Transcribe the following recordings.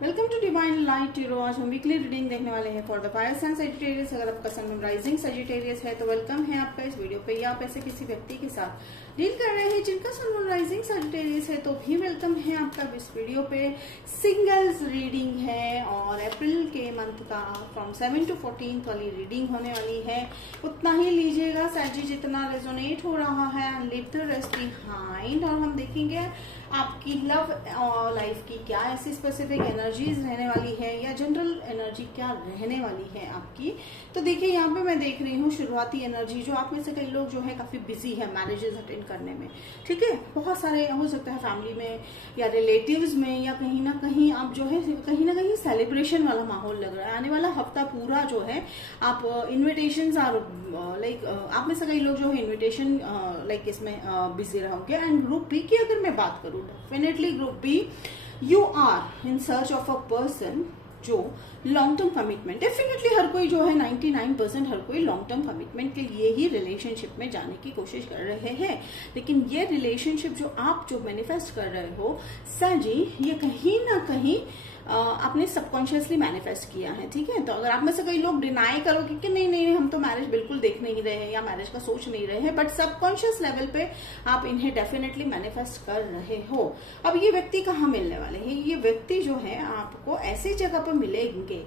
Welcome to divine light tarot. आज हम weekly reading देखने वाले हैं for the fire sign Sagittarius. अगर आपका सन मून राइजिंग सजिटेरियस है तो वेलकम है आपका इस वीडियो पे, या आप ऐसे किसी व्यक्ति के साथ डील कर रहे हैं जिनका सन मून राइजिंग सजिटेरियस है तो भी वेलकम है आपका इस वीडियो पे। सिंगल्स रीडिंग है और अप्रैल के मंथ का फ्रॉम 7 to 14 वाली रीडिंग होने वाली है। उतना ही लीजिएगा सैजी जितना रेजोनेट हो रहा है and leave the rest behind. और हम देखेंगे आपकी लव लाइफ की क्या ऐसी स्पेसिफिक एनर्जीज रहने वाली है या जनरल एनर्जी क्या रहने वाली है आपकी। तो देखिए यहाँ पे मैं देख रही हूँ शुरुआती एनर्जी, जो आप में से कई लोग जो है काफी बिजी है मैरिजेस अटेंड करने में, ठीक है। बहुत सारे हो सकता है फैमिली में या रिलेटिव्स में या कहीं ना कहीं आप जो है कहीं ना कहीं सेलिब्रेशन वाला माहौल लग रहा है। आने वाला हफ्ता पूरा जो है आप इन्विटेशंस आर लाइक आप में से कई लोग जो है इन्विटेशन लाइक इसमें बिजी रहोगे। एंड ग्रुप बी की अगर मैं बात करूँ, definitely group B you are in search of a person जो लॉन्ग टर्म कमिटमेंट, डेफिनेटली हर कोई जो है 99% हर कोई लॉन्ग टर्म कमिटमेंट के लिए ही रिलेशनशिप में जाने की कोशिश कर रहे हैं। लेकिन ये रिलेशनशिप जो आप जो मैनिफेस्ट कर रहे हो सर जी, ये कहीं ना कहीं आपने सबकॉन्शियसली मैनिफेस्ट किया है, ठीक है। तो अगर आप में से कई लोग डिनाई करोगे कि नहीं नहीं हम तो मैरिज बिल्कुल देख नहीं रहे हैं या मैरिज का सोच नहीं रहे हैं, बट सबकॉन्शियस लेवल पे आप इन्हें डेफिनेटली मैनिफेस्ट कर रहे हो। अब ये व्यक्ति कहाँ मिलने वाले हैं? ये व्यक्ति जो है आपको ऐसी जगह पर मिलेंगे,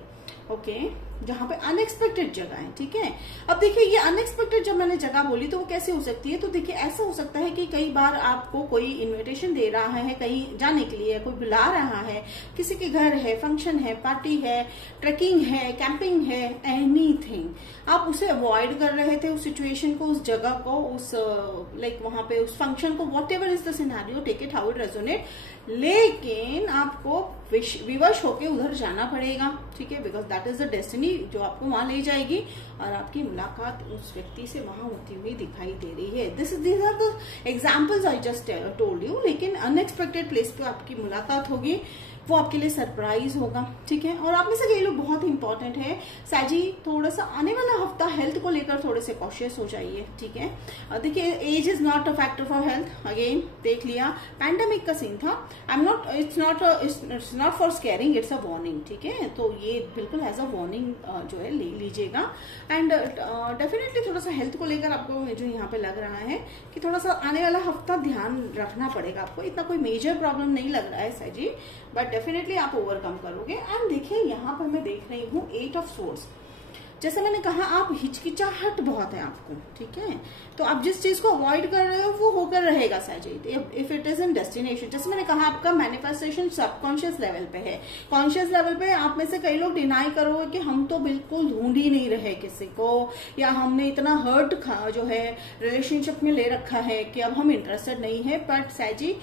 ओके, जहां पे अनएक्सपेक्टेड जगह है, ठीक है। अब देखिए ये अनएक्सपेक्टेड जब मैंने जगह बोली तो वो कैसे हो सकती है? तो देखिए ऐसा हो सकता है कि कई बार आपको कोई इनविटेशन दे रहा है कहीं जाने के लिए, कोई बुला रहा है, किसी के घर है, फंक्शन है, पार्टी है, ट्रेकिंग है, कैंपिंग है, एनीथिंग। आप उसे अवॉइड कर रहे थे, उस सिचुएशन को, उस जगह को, उस लाइक वहां पे उस फंक्शन को, whatever is the scenario, take it how it resonate, लेकिन आपको विवश होके उधर जाना पड़ेगा, ठीक है, because that is the destiny जो आपको वहां ले जाएगी और आपकी मुलाकात उस व्यक्ति से वहां होती हुई दिखाई दे रही है। These are the examples I just told you. लेकिन अनएक्सपेक्टेड प्लेस पे आपकी मुलाकात होगी, वो आपके लिए सरप्राइज होगा, ठीक है। और आप में से कई लोग बहुत इंपॉर्टेंट है साजी, थोड़ा सा आने वाला हफ्ता हेल्थ को लेकर थोड़े से कॉशियस हो जाइए, ठीक है। देखिए age is not a factor for health, again देख लिया पैंडेमिक का सीन था, it's not for scaring, it's a warning, ठीक है। तो ये बिल्कुल एज अ वार्निंग जो है ले लीजिएगा। एंड डेफिनेटली थोड़ा सा हेल्थ को लेकर आपको जो यहाँ पे लग रहा है कि थोड़ा सा आने वाला हफ्ता ध्यान रखना पड़ेगा आपको। इतना कोई मेजर प्रॉब्लम नहीं लग रहा है साजी, बट डेफिनेटली आप ओवरकम करोगे। एंड देखिए यहाँ पर मैं देख रही हूँ 8 ऑफ सोर्स। जैसे मैंने कहा आप हिचकिचाहट बहुत है आपको, ठीक है। तो आप जिस चीज को अवॉइड कर रहे हो वो होकर रहेगा Sajid, if it is in destination. जैसे मैंने कहा आपका मैनिफेस्टेशन सबकॉन्शियस लेवल पे है। कॉन्शियस लेवल पे आप में से कई लोग डिनाई करोगे कि हम तो बिल्कुल ढूंढ ही नहीं रहे किसी को, या हमने इतना हर्ट जो है रिलेशनशिप में ले रखा है कि अब हम इंटरेस्टेड नहीं है। बट साजी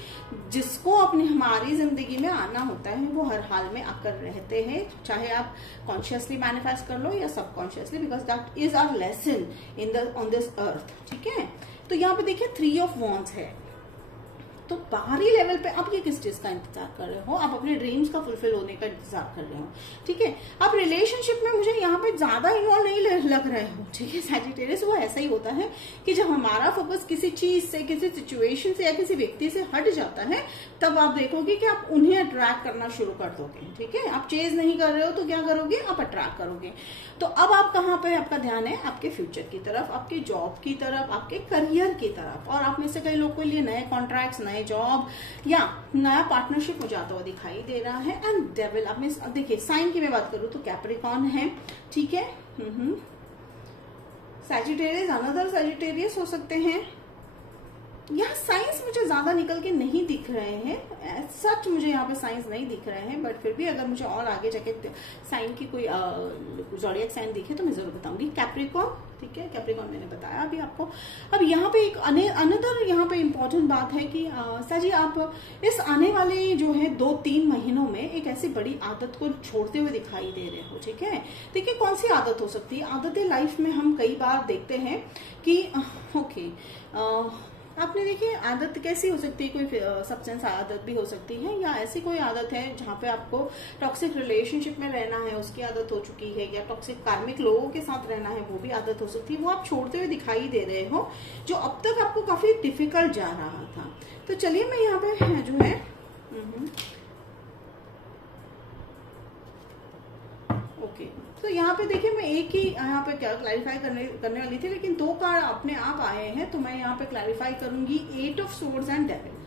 जिसको अपनी हमारी जिंदगी में आना होता है वो हर हाल में आकर रहते हैं, चाहे आप कॉन्शियसली मैनिफेस्ट कर लो या subconsciously, because that is our lesson on this earth, ठीक है। तो यहाँ पे देखिए 3 ऑफ वॉन्ड्स है। तो बाहरी लेवल पे आप ये किस चीज का इंतजार कर रहे हो? आप अपने ड्रीम्स का फुलफिल होने का इंतजार कर रहे हो, ठीक है। आप रिलेशनशिप में मुझे यहाँ पे ज्यादा इन्वॉल्व नहीं लग रहे हो, ठीक है सैजिटेरियस। वो ऐसा ही होता है कि जब हमारा फोकस किसी चीज से, किसी सिचुएशन से या किसी व्यक्ति से हट जाता है, तब आप देखोगे कि आप उन्हें अट्रैक्ट करना शुरू कर दोगे, ठीक है। आप चेज नहीं कर रहे हो तो क्या करोगे? आप अट्रैक्ट करोगे। तो अब आप कहाँ पे आपका ध्यान है? आपके फ्यूचर की तरफ, आपके जॉब की तरफ, आपके करियर की तरफ। और आप में से कई लोग के लिए नए कॉन्ट्रैक्ट्स, नए जॉब या नया पार्टनरशिप हो जाता हुआ दिखाई दे रहा है। एंड डेविल, आप में देखिए साइन की मैं बात करूं तो कैप्रिकॉर्न है, ठीक है। सैजिटेरियस, अनदर सैजिटेरियस हो सकते हैं। यहाँ साइंस मुझे ज्यादा निकल के नहीं दिख रहे हैं, सच मुझे यहाँ पे साइंस नहीं दिख रहे हैं, बट फिर भी अगर मुझे और आगे जाके साइन की कोई ज़ोडिएक साइन दिखे तो मैं जरूर बताऊंगी। कैप्रिकॉर्न, ठीक है, कैप्रिकॉर्न मैंने बताया अभी आपको। अब यहाँ पे एक अनदर यहाँ पे इम्पोर्टेंट बात है कि साजी आप इस आने वाले जो है 2-3 महीनों में एक ऐसी बड़ी आदत को छोड़ते हुए दिखाई दे रहे हो, ठीक है। देखिए कौन सी आदत हो सकती है? आदतें लाइफ में हम कई बार देखते हैं कि ओके आपने देखिए आदत कैसी हो सकती है? कोई सब्सटेंस आदत भी हो सकती है, या ऐसी कोई आदत है जहाँ पे आपको टॉक्सिक रिलेशनशिप में रहना है उसकी आदत हो चुकी है, या टॉक्सिक कार्मिक लोगों के साथ रहना है वो भी आदत हो सकती है। वो आप छोड़ते हुए दिखाई दे रहे हो जो अब तक आपको काफी डिफिकल्ट जा रहा था। तो चलिए मैं यहाँ पे जो है ओके तो यहाँ पे देखिए मैं एक ही यहाँ पे क्या क्लैरिफाई करने वाली थी, लेकिन 2 कार्ड अपने आप आए हैं तो मैं यहाँ पे क्लैरिफाई करूंगी 8 ऑफ सोर्ड्स एंड डेविल।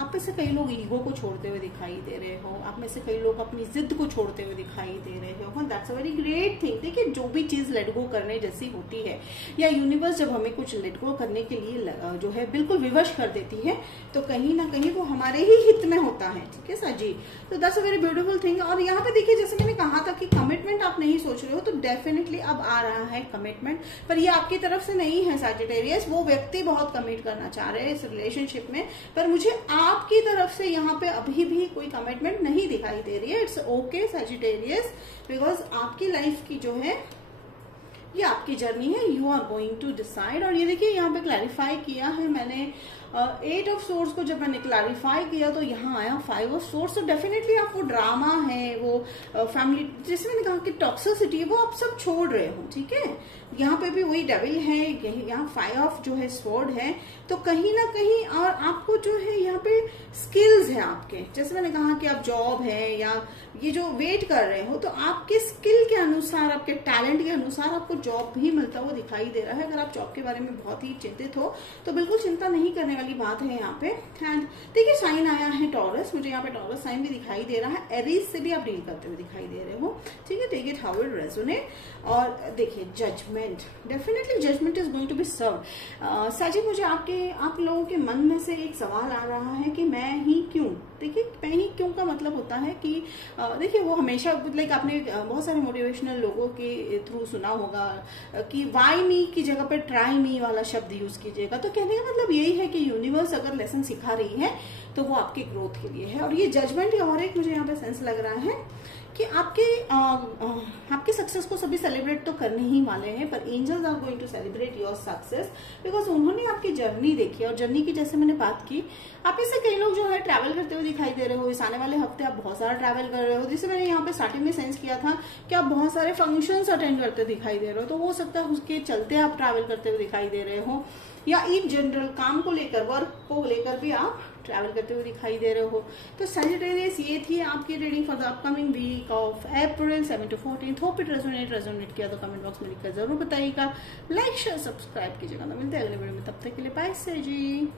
आप में से कई लोग ईगो को छोड़ते हुए दिखाई दे रहे हो, आप में से कई लोग अपनी जिद को छोड़ते हुए दिखाई दे रहे हो। That's a very great thing. देखिए जो भी चीज लेट गो करने जैसी होती है या यूनिवर्स जब हमें कुछ लेट गो करने के लिए जो है बिल्कुल विवश कर देती है तो कहीं ना कहीं वो हमारे ही हित में होता है। ठीक है सर जी, तो that's a very beautiful thing. और यहाँ पे देखिए जैसे मैंने कहा था कि कमिटमेंट आप नहीं सोच रहे हो तो डेफिनेटली अब आ रहा है कमिटमेंट, पर ये आपकी तरफ से नहीं है सैजिटेरियस। वो व्यक्ति बहुत कमिट करना चाह रहे हैं इस रिलेशनशिप में, पर मुझे आपकी तरफ से यहाँ पे अभी भी कोई कमिटमेंट नहीं दिखाई दे रही है। इट्स ओके सैजिटेरियस, बिकॉज आपकी लाइफ की जो है ये आपकी जर्नी है, you are going to decide. और ये देखिए यहाँ पे क्लैरिफाई किया है मैंने 8 ऑफ सोर्स को, जब मैंने क्लैरिफाई किया तो यहाँ आया 5 ऑफ सोर्स। तो डेफिनेटली आप वो ड्रामा है, वो फैमिली जैसे मैंने कहा कि टॉक्सिसिटी है, वो आप सब छोड़ रहे हो। ठीक है, यहाँ पे भी वही डेविल है, यहाँ 5 ऑफ जो है स्वॉर्ड है। तो कहीं ना कहीं और आपको जो है यहाँ पे स्किल्स है आपके, जैसे मैंने कहा कि आप जॉब है या ये जो वेट कर रहे हो तो आपके स्किल के अनुसार, आपके टैलेंट के अनुसार आपको जॉब भी मिलता हुआ दिखाई दे रहा है। अगर आप जॉब के बारे में बहुत ही चिंतित हो तो बिल्कुल चिंता नहीं करने वाली बात है यहाँ पे। एंड देखिए साइन आया है टॉरस, मुझे यहाँ पे टॉरस साइन भी दिखाई दे रहा है। एरीज से भी आप डील करते हुए दिखाई दे रहे हो। ठीक है, take it how it resonate. और देखिए judgement, definitely judgement is going to be serve. साजी मुझे आप लोगों के मन में से एक सवाल आ रहा है कि मैं ही क्यों। देखिए मैं ही क्यों का मतलब होता है कि देखिए वो हमेशा लाइक आपने बहुत सारे मोटिवेशनल लोगों के थ्रू सुना होगा कि वाई मी की जगह पर ट्राई मी वाला शब्द यूज कीजिएगा। तो कहने का मतलब यही है कि यूनिवर्स अगर लेसन सिखा रही है तो वो आपके ग्रोथ के लिए है। और ये जजमेंट का और एक मुझे यहाँ पे सेंस लग रहा है कि आपके सक्सेस को सभी सेलिब्रेट तो करने ही वाले हैं, पर angels are going to celebrate your success because उन्होंने आपकी जर्नी देखी। और जर्नी की जैसे मैंने बात की, आप इससे कई लोग जो है ट्रैवल करते हुए दिखाई दे रहे हो। इस आने वाले हफ्ते आप बहुत सारा ट्रैवल कर रहे हो, जिसे मैंने यहाँ पे स्टार्टिंग में सेंस किया था कि आप बहुत सारे फंक्शंस अटेंड करते दिखाई दे रहे हो। तो हो सकता है उसके चलते आप ट्रैवल करते हुए दिखाई दे रहे हो, या इन जनरल काम को लेकर, वर्क को लेकर भी आप ट्रैवल करते हुए दिखाई दे रहे हो। तो सैजिटेरियस ये थी आपकी reading for the upcoming week of April 7 to 14। Hope it resonate किया तो कमेंट बॉक्स में लिखकर जरूर बताइएगा। लाइक शेयर सब्सक्राइब कीजिएगा। तो मिलते हैं अगले वीडियो में, तब तक के लिए बाय जी।